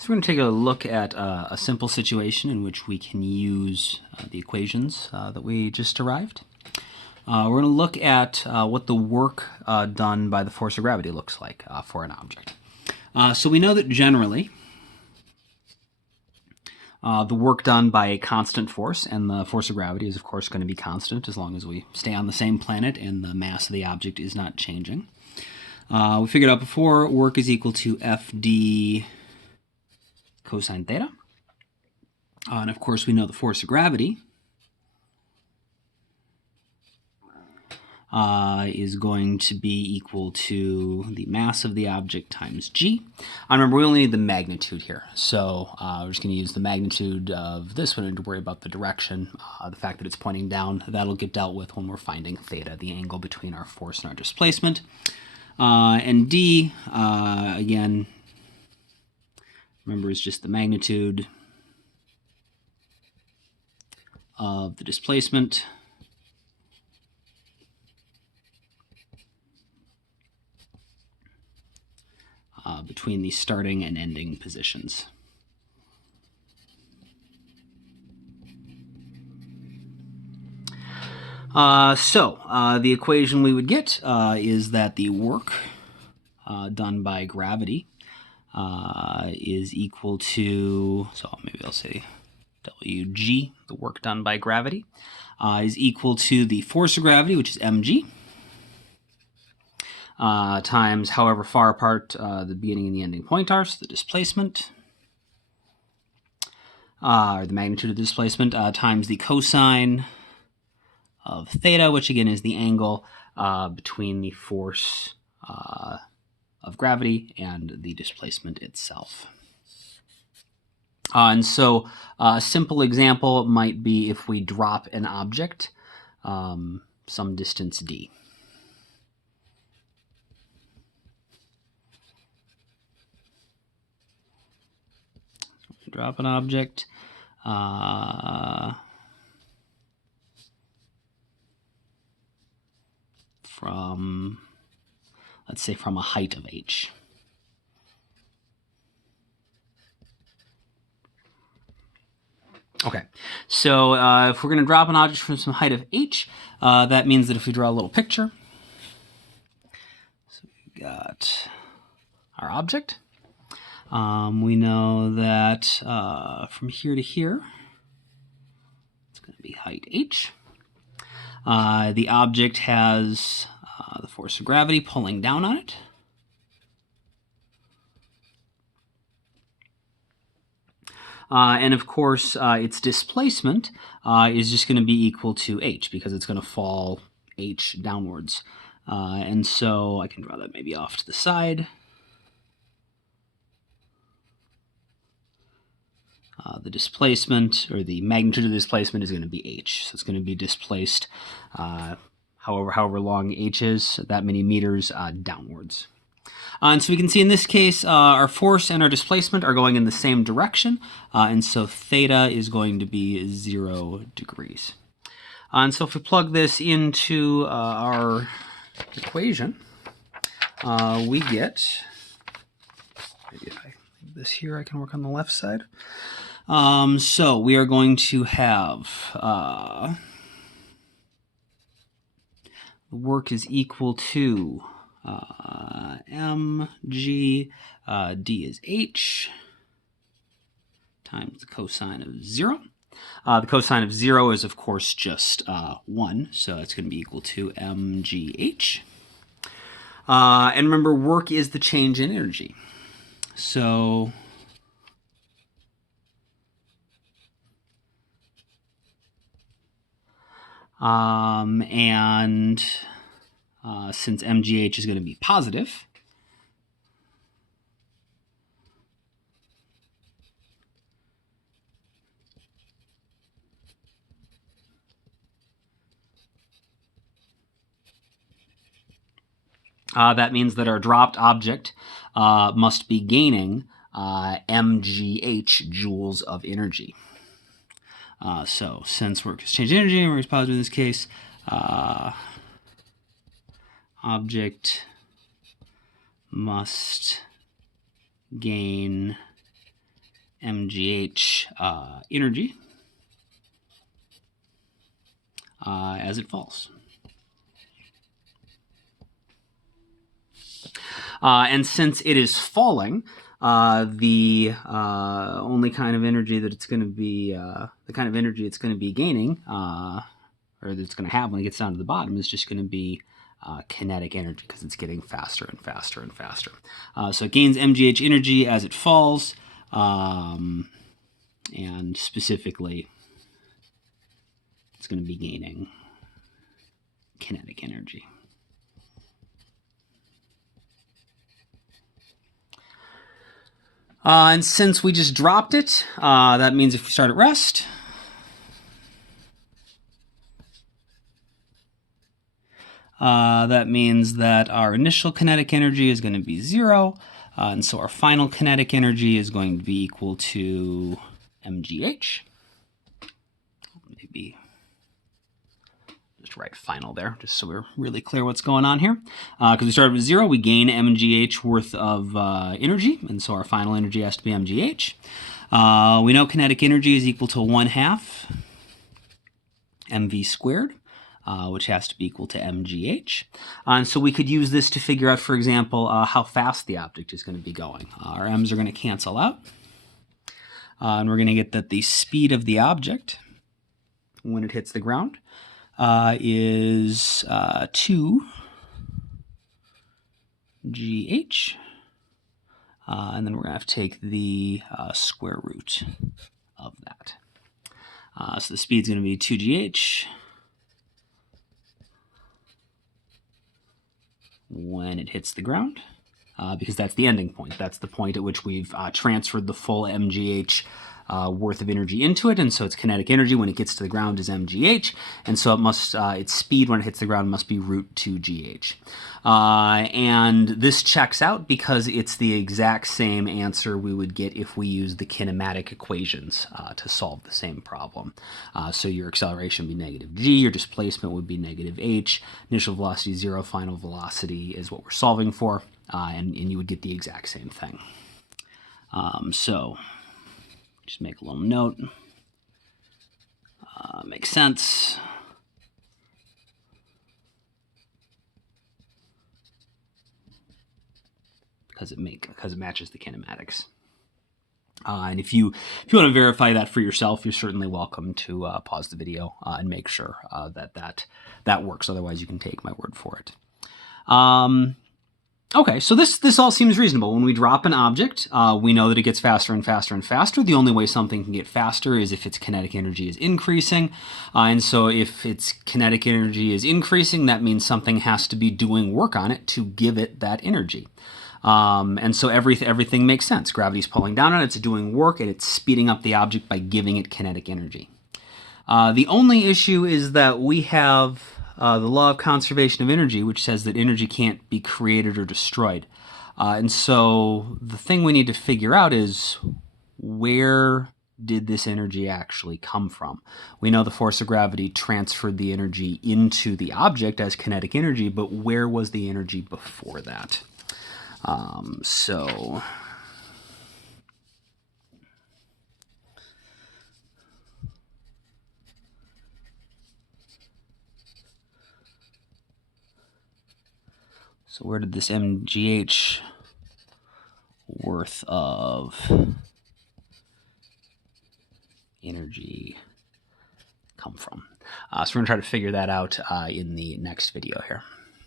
So we're going to take a look at a simple situation in which we can use the equations that we just derived. We're going to look at what the work done by the force of gravity looks like for an object. So we know that generally the work done by a constant force, and the force of gravity is of course going to be constant as long as we stay on the same planet and the mass of the object is not changing. We figured out before work is equal to FD cosine theta. And of course we know the force of gravity is going to be equal to the mass of the object times g. Remember, we only need the magnitude here, so we're just going to use the magnitude of this. We don't need to worry about the direction. The fact that it's pointing down, that'll get dealt with when we're finding theta, the angle between our force and our displacement. And d, again, remember, is just the magnitude of the displacement between the starting and ending positions. The equation we would get is that the work done by gravity is equal to, so maybe I'll say Wg, the work done by gravity, is equal to the force of gravity, which is mg, times however far apart the beginning and the ending point are, so the displacement, or the magnitude of the displacement, times the cosine of theta, which again is the angle between the force of gravity and the displacement itself. And so a simple example might be if we drop an object some distance d. Drop an object from, let's say, from a height of h. Okay, so if we're going to drop an object from some height of h, that means that if we draw a little picture, so we've got our object. We know that from here to here, it's going to be height h. The object has the force of gravity pulling down on it. And of course, its displacement is just going to be equal to h, because it's going to fall h downwards. And so I can draw that maybe off to the side. The displacement, or the magnitude of the displacement, is going to be h. So it's going to be displaced however long h is, that many meters downwards. And so we can see in this case, our force and our displacement are going in the same direction, and so theta is going to be 0 degrees. And so if we plug this into our equation, we get, maybe if I leave this here, I can work on the left side. So we are going to have the work is equal to mg, d is h, times the cosine of 0. The cosine of 0 is, of course, just 1, so it's going to be equal to mgh. And remember, work is the change in energy. So since mgh is going to be positive, that means that our dropped object must be gaining mgh joules of energy. So since work is change energy, and work is positive in this case, object must gain mgh energy as it falls. And since it is falling, the only kind of energy that it's going to be, the kind of energy it's going to be gaining, or that it's going to have when it gets down to the bottom, is just going to be kinetic energy, because it's getting faster and faster and faster. So it gains mgh energy as it falls, and specifically, it's going to be gaining kinetic energy. And since we just dropped it, that means if we start at rest, that means that our initial kinetic energy is going to be 0, and so our final kinetic energy is going to be equal to mgh. Maybe just write final there, just so we're really clear what's going on here. Because we started with 0, we gain mgh worth of energy, and so our final energy has to be mgh. We know kinetic energy is equal to 1/2 mv squared, which has to be equal to mgh. And so we could use this to figure out, for example, how fast the object is going to be going. Our m's are going to cancel out, and we're going to get that the speed of the object when it hits the ground is 2 gh, and then we're going to have to take the square root of that. So the speed's going to be 2 gh when it hits the ground, because that's the ending point. That's the point at which we've transferred the full mgh worth of energy into it, and so its kinetic energy when it gets to the ground is mgh, and so it must its speed when it hits the ground must be root 2 gh. And this checks out because it's the exact same answer we would get if we used the kinematic equations to solve the same problem. So your acceleration would be negative g, your displacement would be negative h, initial velocity 0, final velocity is what we're solving for, and you would get the exact same thing. So just make a little note. Makes sense. Because it matches the kinematics. And if you want to verify that for yourself, you're certainly welcome to pause the video and make sure that works. Otherwise, you can take my word for it. Okay, so this all seems reasonable. When we drop an object, we know that it gets faster and faster and faster. The only way something can get faster is if its kinetic energy is increasing. And so if its kinetic energy is increasing, that means something has to be doing work on it to give it that energy. And so everything makes sense. Gravity's pulling down on it, it's doing work, and it's speeding up the object by giving it kinetic energy. The only issue is that we have the law of conservation of energy, which says that energy can't be created or destroyed. And so the thing we need to figure out is, where did this energy actually come from? We know the force of gravity transferred the energy into the object as kinetic energy, but where was the energy before that? So where did this mgh worth of energy come from? So we're going to try to figure that out in the next video here.